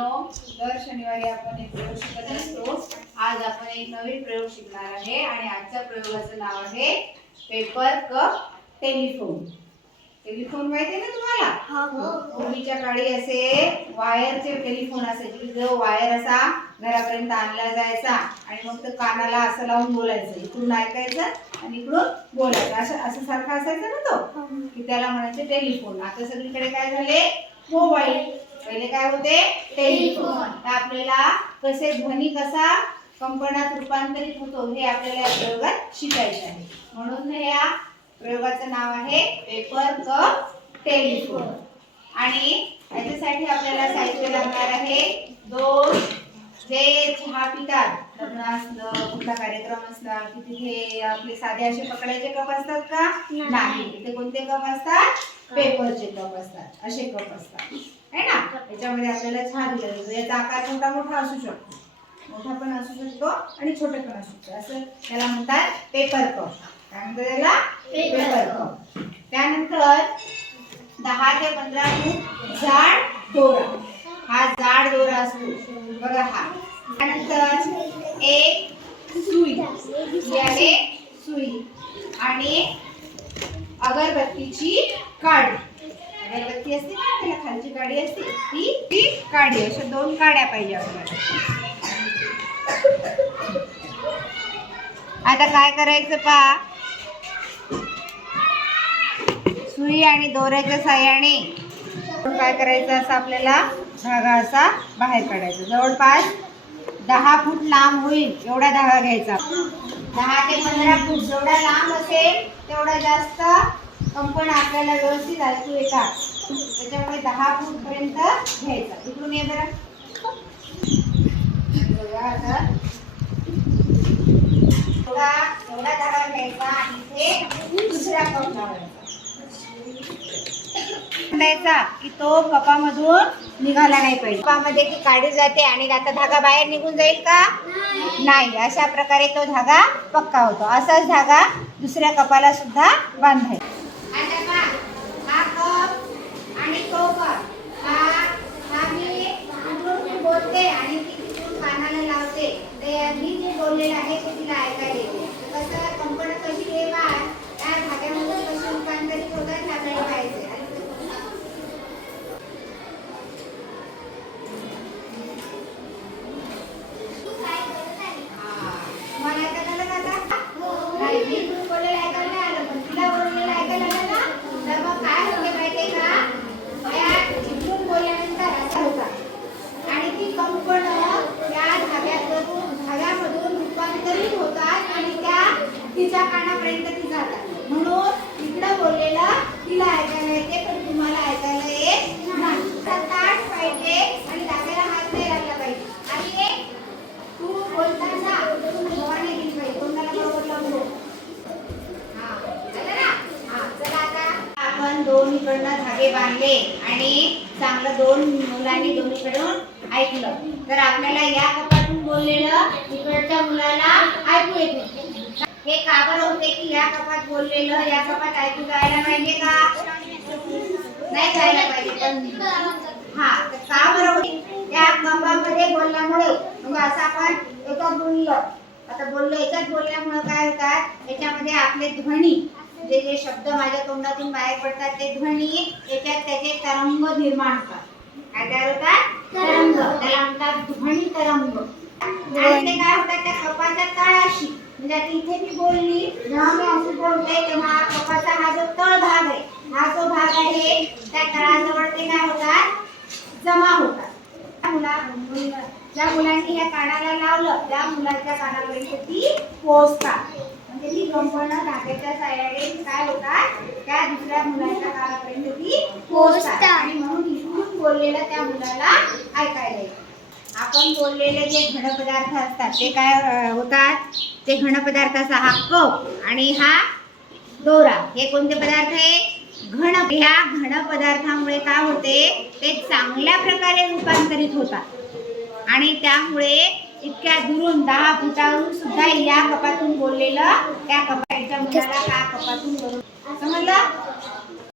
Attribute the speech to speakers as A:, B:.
A: मुलांनो दर शनिवारी आपण एक प्रयोग शिकत असतो. आज आपण एक नवीन प्रयोग शिकणार आहे आणि आजच्या प्रयोगाचं नाव आहे पेपर कप टेलिफोन. टेलिफोन माहिती आहे ना तुम्हाला? पूर्वीच्या काळी असे वायरचे टेलिफोन असायचे. जो वायर असा घरापर्यंत आणला जायचा आणि मग तो कानाला असं लावून बोलायचं. इकडून ऐकायचं आणि इकडून बोलायचं. असं असं सारखं असायचं ना तो? की त्याला म्हणायचे टेलिफोन. आता सगळीकडे काय झाले? मोबाईल. पहिले काय होते? टेलिफोन. आपल्याला कसे ध्वनी कसा कंपनात रूपांतरित होतो हे आपल्याला या प्रयोगात शिकायचं आहे. म्हणून या प्रयोगाचं नाव आहे पेपर कप टेलिफोन. आणि याच्यासाठी आपल्याला साहित्य लागणार आहे दोन जे चहा पितात. लग्न असलं कुठला कार्यक्रम असला की तिथे आपले साधे असे पकडायचे कप असतात का? नाही. तिथे कोणते कप असतात? पेपरचे कप असतात असे कप असतात. है ना? याच्यामध्ये आपल्याला छान दिला जातो. याचा आकार छोटा मोठा असू शकतो. मोठा पण असू शकतो आणि छोटे पण असू शकतो. असं त्याला म्हणतात पेपर कप. काय म्हणतात त्याला पेपर कप. त्यानंतर दहा ते पंधरा फूट जाड दोरा. हा जाड दोरा असतो. बघा हा. त्यानंतर एक सुई. याने सुई. आणि अगरबत्तीची काडी. अगरबत्ती असते ना त्याला खालची काडी असते. ती ती काडी. अशा दोन काड्या पाहिजे आपल्याला. आता काय करायचं पा? सुई आणि दोऱ्याच्या साह्याने काय करायचं असं आपल्याला? धागा असा बाहेर काढायचा. जवळपास दहा फूट लांब होईल एवढा धागा घ्यायचा. दहा ते पंधरा फूट जेवढा लांब असेल तेवढा जास्त कंपन आपल्याला व्यवस्थित ऐकू येतात. त्याच्यामुळे दहा फूट पर्यंत घ्यायचं. इकडून ये बरं. एवढा एवढा धागा घ्यायचा आणि ते दुसऱ्या कप द्यायचा की तो कपामधून निघाला नाही पाहिजे. कपामध्ये ती काढी जाते आणि आता धागा बाहेर निघून जाईल का? नाही. अशा प्रकारे तो धागा पक्का होतो. असाच धागा दुसऱ्या कपाला सुद्धा बांधायचा. आणि तो कानाला लावते. ते मी जे बोललेलं आहे ते तिला ऐकायला येते. कसं कंपनी कशी आहे बा त्या धाग्यामध्ये कशी रूपांतरित होतात हे आपल्याला पाहायचं आहे. हा. तुम्हाला ऐकायला आलं का आता? नाही, मी इकडून बोललेलं ऐकायला नाही आलं, पण तिला बोललेलं ऐकायला आलं ना? तर मग काय होते माहितीये का? या इकडून बोलल्यानंतर असं होतं. आणि ती कंपन त्या धाग्यातून धाग्यामधून रूपांतरित होतात आणि त्या तिच्या कानापर्यंत ती जातात म्हणून इकडं बोललेलं तिला ऐकायला येते पण तुम्हाला ऐकायला येत नाही. ताट पाहिजे आणि धाग्याला हात नाही लागला पाहिजे. आणि तू बोलताना भवानी दिली पाहिजे कोणाला बरोबर हा, ना? हा, चला आता. आपण दोन्हीकडनं धागे बांधले आणि चांगलं दोन मुलांनी दोन्हीकडून ऐकलं. तर आपल्याला या कपातून बोललेलं इकडच्या मुलाला ऐकू येते. हे का बरं होते की या कपात बोललेलं या कपात ऐकू जायला पाहिजे का? नाही जायला पाहिजे. हा का बरं होते? त्या कपामध्ये बोलल्यामुळे म्हणजे असं आपण एकच बोललं. आता बोललो एकच बोलल्यामुळे काय होतात? याच्यामध्ये आपले ध्वनी जे जे शब्द माझ्या तोंडातून बाहेर पडतात ते ध्वनी याच्यात त्याचे तरंग निर्माण होतात. काय तयार होतात? तरंग. त्याला म्हणतात ध्वनी तरंग. आणि ते काय होतात? त्या कपाच्या तळाशी. म्हणजे इथे मी बोलली जेव्हा मी असं बोलते तेव्हा कपाचा हा जो तळ भाग आहे हा जो भाग आहे त्या तळाजवळ ते काय होतात? जमा होतात. मुला ज्या मुलांनी या कानाला लावलं त्या मुलाच्या कानापर्यंत ती पोहोचतात. म्हणजे ती कंपनं धाग्याच्या साह्याने काय होतात? त्या दुसऱ्या मुलाच्या कानापर्यंत ती पोहोचतात. आणि म्हणून इथून बोललेलं त्या मुलाला ऐकायला आपण बोललेले जे घन पदार्थ असतात ते काय होतात? ते घन पदार्थाचा हा कप आणि हा दोरा. हे कोणते पदार्थ आहे? घन ह्या घन पदार्थामुळे काय होते? ते चांगल्या प्रकारे रूपांतरित होतात. आणि त्यामुळे इतक्या दुरून दहा फुटावरून सुद्धा या कपातून बोललेलं त्या कपाच्या मुलाला त्या कपातून बोलून समजलं?